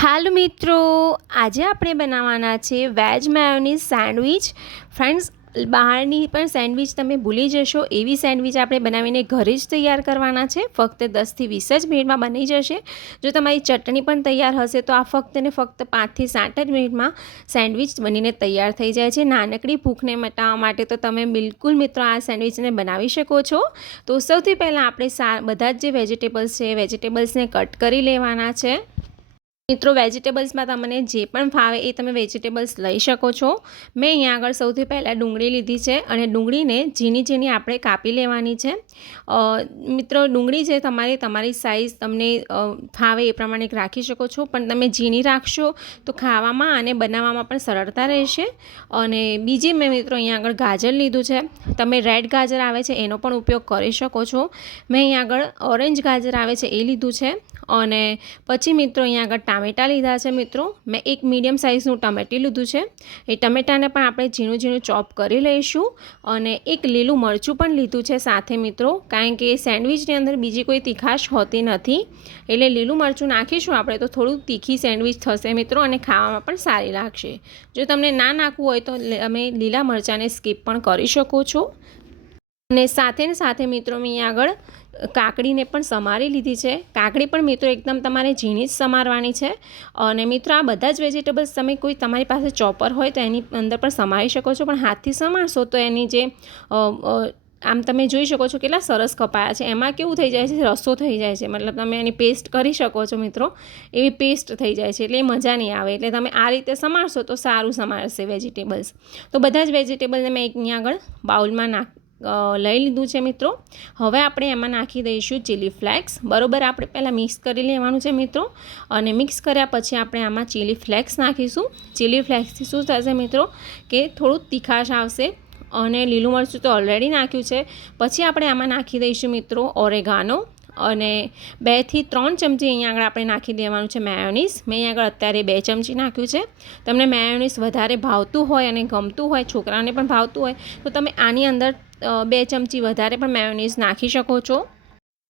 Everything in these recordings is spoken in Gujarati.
હાલો મિત્રો, આજે આપણે બનાવવાના છે વેજ મેયોનીઝ સેન્ડવિચ. ફ્રેન્ડ્સ, બહારની પણ સેન્ડવિચ તમે ભૂલી જશો એવી સેન્ડવિચ આપણે બનાવીને ઘરે જ તૈયાર કરવાના છે. ફક્ત 10થી 20 જ મિનિટમાં બની જશે. જો તમારી ચટણી પણ તૈયાર હશે તો આ ફક્ત 5થી 7 જ મિનિટમાં સેન્ડવિચ બનીને તૈયાર થઈ જાય છે. નાનકડી ભૂખને મટાવવા માટે તો તમે બિલકુલ મિત્રો આ સેન્ડવિચને બનાવી શકો છો. તો સૌથી પહેલાં આપણે બધા જ જે વેજીટેબલ્સ છે વેજીટેબલ્સને કટ કરી લેવાના છે. મિત્રો, વેજીટેબલ્સમાં તમને જે પણ ફાવે એ તમે વેજીટેબલ્સ લઈ શકો છો. મેં અહીંયા આગળ સૌથી પહેલાં ડુંગળી લીધી છે અને ડુંગળીને ઝીણી આપણે કાપી લેવાની છે. મિત્રો, ડુંગળી છે તમારી સાઇઝ તમને ફાવે એ પ્રમાણે રાખી શકો છો, પણ તમે ઝીણી રાખશો તો ખાવામાં અને બનાવવામાં પણ સરળતા રહેશે. અને બીજી મેં મિત્રો અહીંયા આગળ ગાજર લીધું છે. તમે રેડ ગાજર આવે છે એનો પણ ઉપયોગ કરી શકો છો. મેં અહીંયા આગળ ઓરેન્જ ગાજર આવે છે એ લીધું છે. અને પછી મિત્રો અહીંયા આગળ ટામેટાં લીધા છે. મિત્રો, મેં એક મીડિયમ સાઇઝનું ટમેટું લીધું છે. એ ટમેટાને પણ આપણે ઝીણું ચોપ કરી લઈશું. અને એક લીલું મરચું પણ લીધું છે સાથે મિત્રો, કારણ કે સેન્ડવિચની અંદર બીજી કોઈ તીખાશ હોતી નથી. એટલે લીલું મરચું નાખીશું આપણે તો થોડું તીખી સેન્ડવિચ થશે મિત્રો, અને ખાવામાં પણ સારી લાગશે. જો તમને ના નાખવું હોય તો તમે લીલા મરચાંને સ્કીપ પણ કરી શકો છો. અને સાથે મિત્રો મેં અહીંયા આગળ કાકડીને પણ સમારી લીધી છે. કાકડી પણ મિત્રો એકદમ તમારે ઝીણી જ સમારવાની છે. અને મિત્રો આ બધા જ વેજીટેબલ્સ તમે તમારી પાસે ચોપર હોય તો એની અંદર પણ સમારી શકો છો, પણ હાથથી સમારશો તો એની જે આમ તમે જોઈ શકો છો કેટલા સરસ કપાયા છે. એમાં કેવું થઈ જાય છે, રસો થઈ જાય છે, મતલબ તમે એની પેસ્ટ કરી શકો છો મિત્રો, એવી પેસ્ટ થઈ જાય છે, એટલે એ મજા નહીં આવે. એટલે તમે આ રીતે સમારશો તો સારું સમારશે વેજીટેબલ્સ. તો બધા જ વેજીટેબલને મેં અહીંયા આગળ બાઉલમાં લઈ લીધું છે મિત્રો. હવે આપણે એમાં નાખી દઈશું ચીલી ફ્લેક્સ. બરાબર, આપણે પહેલાં મિક્સ કરી લેવાનું છે મિત્રો. અને મિક્સ કર્યા પછી આપણે આમાં ચીલી ફ્લેક્સ નાખીશું. ચીલી ફ્લેક્સથી શું થશે મિત્રો કે થોડું તીખાશ આવશે. અને લીલું મરચું તો ઓલરેડી નાખ્યું છે. પછી આપણે આમાં નાખી દઈશું મિત્રો ઓરેગાનો. અને 2 થી 3 ચમચી અહીંયા આગળ આપણે નાખી દેવાનું છે મેયોનીઝ. મેં અહીંયા આગળ અત્યારે 2 ચમચી નાખ્યું છે. તમને મેયોનીઝ વધારે ભાવતું હોય અને ગમતું હોય, છોકરાને પણ ભાવતું હોય, તો તમે આની અંદર 2 ચમચી વધારે પણ મેયોનીઝ નાખી શકો છો.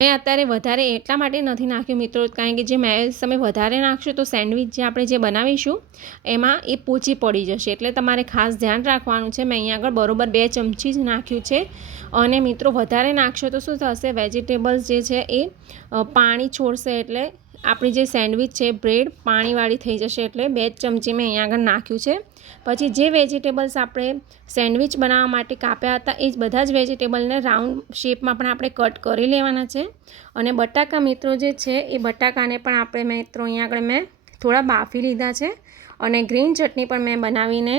મેં અત્યારે વધારે એટલા માટે નથી નાખ્યું મિત્રો, કારણ કે જે મેયોનીઝ તમે વધારે નાખશો તો સેન્ડવિચ જે બનાવીશું એમાં એ પોચી પડી જશે. એટલે તમારે ખાસ ધ્યાન રાખવાનું છે. મેં અહીંયા આગળ બરોબર 2 ચમચી જ નાખ્યું છે. અને મિત્રો વધારે નાખશો તો શું થશે, વેજીટેબલ્સ જે છે એ પાણી છોડશે, એટલે આપણી જે સેન્ડવિચ છે બ્રેડ પાણીવાળી થઈ જશે. એટલે 2 ચમચી મેં અહીંયા આગળ નાખ્યું છે. પછી જે વેજીટેબલ્સ આપણે સેન્ડવિચ બનાવવા માટે કાપ્યા હતા એ જ બધા જ વેજીટેબલને રાઉન્ડ શેપમાં પણ આપણે કટ કરી લેવાના છે. અને બટાકા મિત્રો જે છે એ બટાકાને પણ આપણે મિત્રો અહીંયા આગળ મેં થોડા બાફી લીધા છે. અને ગ્રીન ચટણી પણ મેં બનાવીને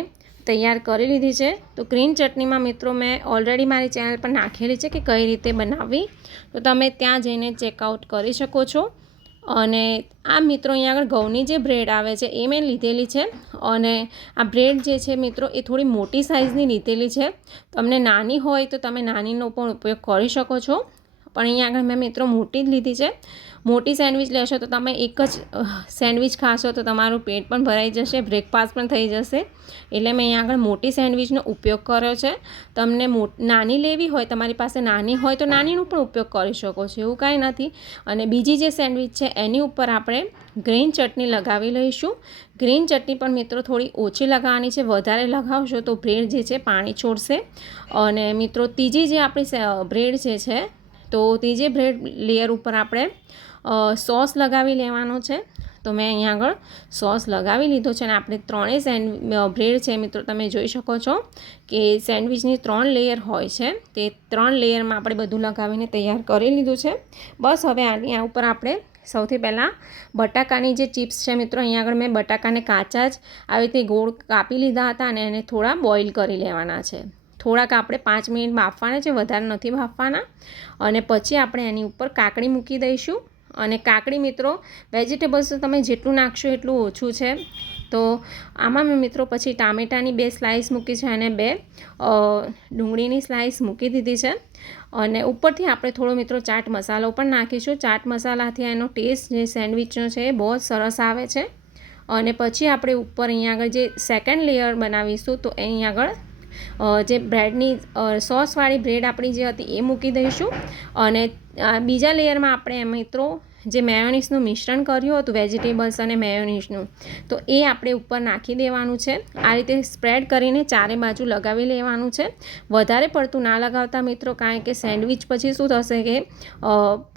તૈયાર કરી લીધી છે. તો ગ્રીન ચટણીમાં મિત્રો મેં ઓલરેડી મારી ચેનલ પર નાખેલી છે કે કઈ રીતે બનાવવી, તો તમે ત્યાં જઈને ચેકઆઉટ કરી શકો છો. અને આ મિત્રો અહીંયા આગળ ઘઉંની જે બ્રેડ આવે છે એ મેં લીધેલી છે. અને આ બ્રેડ જે છે મિત્રો એ થોડી મોટી સાઇઝની લીધેલી છે. તમને નાની હોય તો તમે નાનીનો પણ ઉપયોગ કરી શકો છો, પણ અહીંયા આગળ મેં મિત્રો મોટી જ લીધી છે. મોટી સેન્ડવિચ લેશો તો તમે એક જ સેન્ડવિચ ખાશો તો તમારું પેટ પણ ભરાઈ જશે, બ્રેકફાસ્ટ પણ થઈ જશે. એટલે મેં અહીંયા આગળ મોટી સેન્ડવિચનો ઉપયોગ કર્યો છે. તમને નાની લેવી હોય, તમારી પાસે નાની હોય તો નાનીનો પણ ઉપયોગ કરી શકો છો, એવું કાંઈ નથી. અને બીજી જે સેન્ડવિચ છે એની ઉપર આપણે ગ્રીન ચટણી લગાવી લઈશું. ગ્રીન ચટણી પણ મિત્રો થોડી ઓછી લગાવવાની છે, વધારે લગાવશો તો બ્રેડ જે છે પાણી છોડશે. અને મિત્રો ત્રીજી જે આપણી બ્રેડ જે છે, તો ત્રીજી બ્રેડ લેયર ઉપર આપણે સોસ લગાવી લેવાનો છે. તો મેં અહીંયા આગળ સોસ લગાવી લીધો છે. અને આપણે ત્રણેય બ્રેડ છે મિત્રો, તમે જોઈ શકો છો કે સેન્ડવિચની 3 લેયર હોય છે, તે 3 લેયરમાં આપણે બધું લગાવીને તૈયાર કરી લીધું છે. બસ હવે આની ઉપર આપણે સૌથી પહેલાં બટાકાની જે ચિપ્સ છે મિત્રો, અહીંયા આગળ મેં બટાકાને કાચા જ આવી રીતે ગોળ કાપી લીધા હતા અને એને થોડા બોઇલ કરી લેવાના છે. થોડાક આપણે 5 મિનિટ બાફવાના છે, વધારે નથી બાફવાના. અને પછી આપણે એની ઉપર કાકડી મૂકી દઈશું. અને કાકડી મિત્રો વેજીટેબલ્સ તો તમે જેટલું નાખશો એટલું ઓછું છે. તો આમાં મેં મિત્રો પછી ટામેટાની 2 સ્લાઇસ મૂકી છે અને 2 ડુંગળીની સ્લાઇસ મૂકી દીધી છે. અને ઉપરથી આપણે થોડો મિત્રો ચાટ મસાલો પણ નાખીશું. ચાટ મસાલાથી એનો ટેસ્ટ જે સેન્ડવિચનો છે એ બહુ જ સરસ આવે છે. અને પછી આપણે ઉપર અહીંયા આગળ જે સેકન્ડ લેયર બનાવીશું તો અહીંયા આગળ જે બ્રેડની સોસવાળી બ્રેડ આપણી જે હતી એ મૂકી દઈશું. અને બીજા લેયરમાં આપણે મિત્રો જે મેયોનીઝનું મિશ્રણ કર્યું હતું વેજીટેબલ્સ અને મેયોનીઝનું, તો એ આપણે ઉપર નાખી દેવાનું છે. આ રીતે સ્પ્રેડ કરીને ચારે બાજુ લગાવી લેવાનું છે. વધારે પડતું ના લગાવતા મિત્રો, કારણ કે સેન્ડવિચ પછી શું થશે કે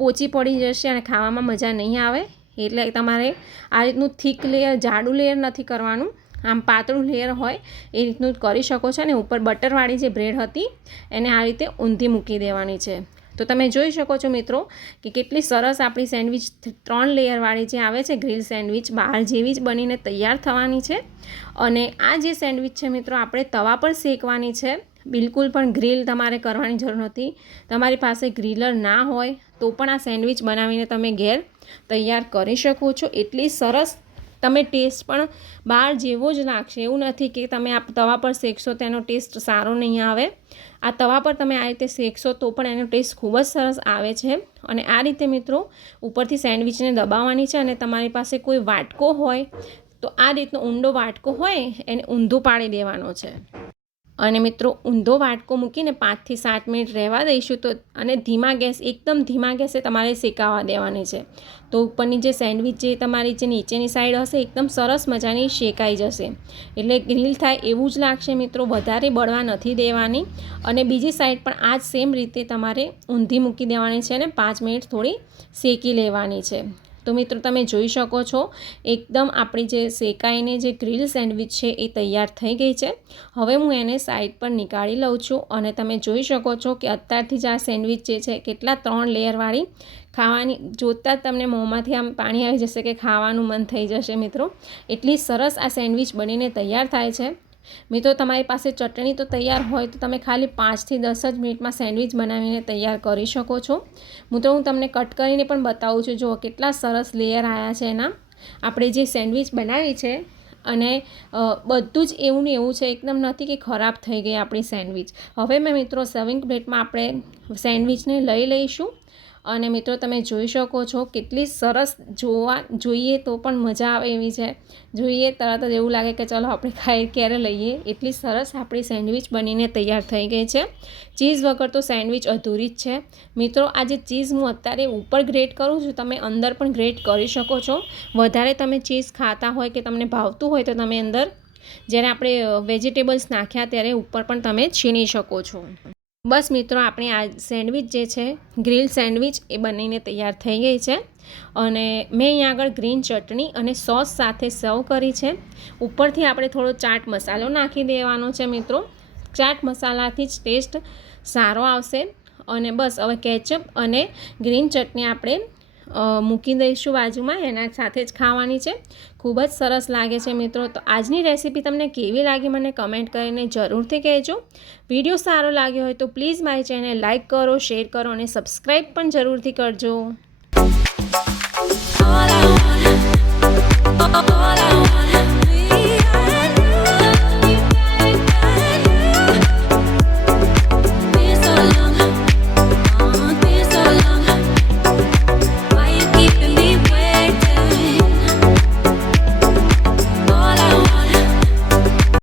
પોચી પડી જશે અને ખાવામાં મજા નહીં આવે. એટલે તમારે આ રીતનું થીક લેયર, જાડું લેયર નથી કરવાનું, આમ પાતળું લેયર હોય એ રીતનું કરી શકો છો. અને ઉપર બટરવાળી જે બ્રેડ હતી એને આ રીતે ઊંધી મૂકી દેવાની છે. તો તમે જોઈ શકો છો મિત્રો કે કેટલી સરસ આપણી સેન્ડવિચ 3 લેયરવાળી જે આવે છે ગ્રીલ સેન્ડવિચ, બહાર જેવી જ બનીને તૈયાર થવાની છે. અને આ જે સેન્ડવિચ છે મિત્રો આપણે તવા પર શેકવાની છે. બિલકુલ પણ ગ્રીલ તમારે કરવાની જરૂર નથી. તમારી પાસે ગ્રીલર ના હોય તો પણ આ સેન્ડવિચ બનાવીને તમે ઘેર તૈયાર કરી શકો છો. એટલી સરસ તમે ટેસ્ટ પણ બહાર જેવો જ લાગશે. એવું નથી કે તમે આ તવા પર શેકશો તેનો ટેસ્ટ સારો નહીં આવે. આ તવા પર તમે આ રીતે શેકશો તો પણ એનો ટેસ્ટ ખૂબ જ સરસ આવે છે. અને આ રીતે મિત્રો ઉપરથી સેન્ડવિચને દબાવવાની છે. અને તમારી પાસે કોઈ વાટકો હોય તો આ રીતનો ઊંડો વાટકો હોય એને ઊંધું પાડી દેવાનો છે. અને મિત્રો ઊંધો વાટકો મૂકીને 5 થી 7 મિનિટ રહેવા દઈશું. તો અને ધીમા ગેસ, એકદમ ધીમા ગેસે તમારે શેકાવા દેવાની છે. તો ઉપરની જે સેન્ડવિચ જે તમારી જે નીચેની સાઈડ હશે એકદમ સરસ મજાની શેકાઈ જશે. એટલે ગ્રીલ થાય એવું જ લાગશે મિત્રો, વધારે બળવા નથી દેવાની. અને બીજી સાઈડ પણ આ જ સેમ રીતે તમારે ઊંધી મૂકી દેવાની છે અને 5 મિનિટ થોડી શેકી લેવાની છે. તો મિત્રો તમે જોઈ શકો છો એકદમ આપણી જે શેકાઈને જે ગ્રીલ સેન્ડવિચ છે એ તૈયાર થઈ ગઈ છે. હવે હું એને સાઈડ પર નીકાળી લઉં છું. અને તમે જોઈ શકો છો કે અત્યારથી જ આ સેન્ડવિચ જે છે કેટલા 3 લેયરવાળી, ખાવાની જોતાં જ તમને મોંમાંથી આમ પાણી આવી જશે કે ખાવાનું મન થઈ જશે મિત્રો. એટલી સરસ આ સેન્ડવિચ બનીને તૈયાર થાય છે. મિત્રો તમારી પાસે ચટણી તો તૈયાર હોય તો તમે ખાલી 5 થી 10 જ મિનિટમાં સેન્ડવિચ બનાવીને તૈયાર કરી શકો છો. મિત્રો હું તમને કટ કરીને પણ બતાવું છું. જુઓ કેટલા સરસ લેયર આવ્યા છે એના. આપણે જે સેન્ડવિચ બનાવી છે અને બધું જ એવું ને એવું છે, એકદમ નથી કે ખરાબ થઈ ગઈ આપણી સેન્ડવિચ. હવે મેં મિત્રો સર્વિંગ પ્લેટમાં આપણે સેન્ડવિચને લઈ લઈશું. અને મિત્રો તમે જોઈ શકો છો કેટલી સરસ, જોઈએ તો પણ મજા આવે એવી છે. જોઈએ તરત જ એવું લાગે કે ચલો આપણે ખાઈ ક્યારે લઈએ. એટલી સરસ આપણી સેન્ડવિચ બનીને તૈયાર થઈ ગઈ છે. ચીઝ વગર તો સેન્ડવિચ અધૂરી જ છે મિત્રો. આ જે ચીઝ હું અત્યારે ઉપર ગ્રેટ કરું છું, તમે અંદર પણ ગ્રેટ કરી શકો છો. વધારે તમે ચીઝ ખાતા હોય કે તમને ભાવતું હોય તો તમે અંદર, જ્યારે આપણે વેજીટેબલ્સ નાખ્યા ત્યારે ઉપર પણ તમે છીણી શકો છો. બસ મિત્રો આપણી આ સેન્ડવિચ જે છે ગ્રીલ સેન્ડવિચ એ બનીને તૈયાર થઈ ગઈ છે. અને મેં અહીંયા આગળ ગ્રીન ચટણી અને સોસ સાથે સર્વ કરી છે. ઉપરથી આપણે થોડો ચાટ મસાલો નાખી દેવાનો છે મિત્રો. ચાટ મસાલાથી જ ટેસ્ટ સારો આવશે. અને બસ હવે કેચઅપ અને ગ્રીન ચટણી આપણે મૂકી દઈશું બાજુમાં, એના સાથે જ ખાવાની છે. ખૂબ જ સરસ લાગે છે મિત્રો. તો આજની રેસીપી તમને કેવી લાગી મને કમેન્ટ કરીને જરૂરથી કહેજો. વિડીયો સારો લાગ્યો હોય તો પ્લીઝ મારી ચેનલ લાઇક કરો, શેર કરો અને સબસ્ક્રાઈબ પણ જરૂરથી કરજો.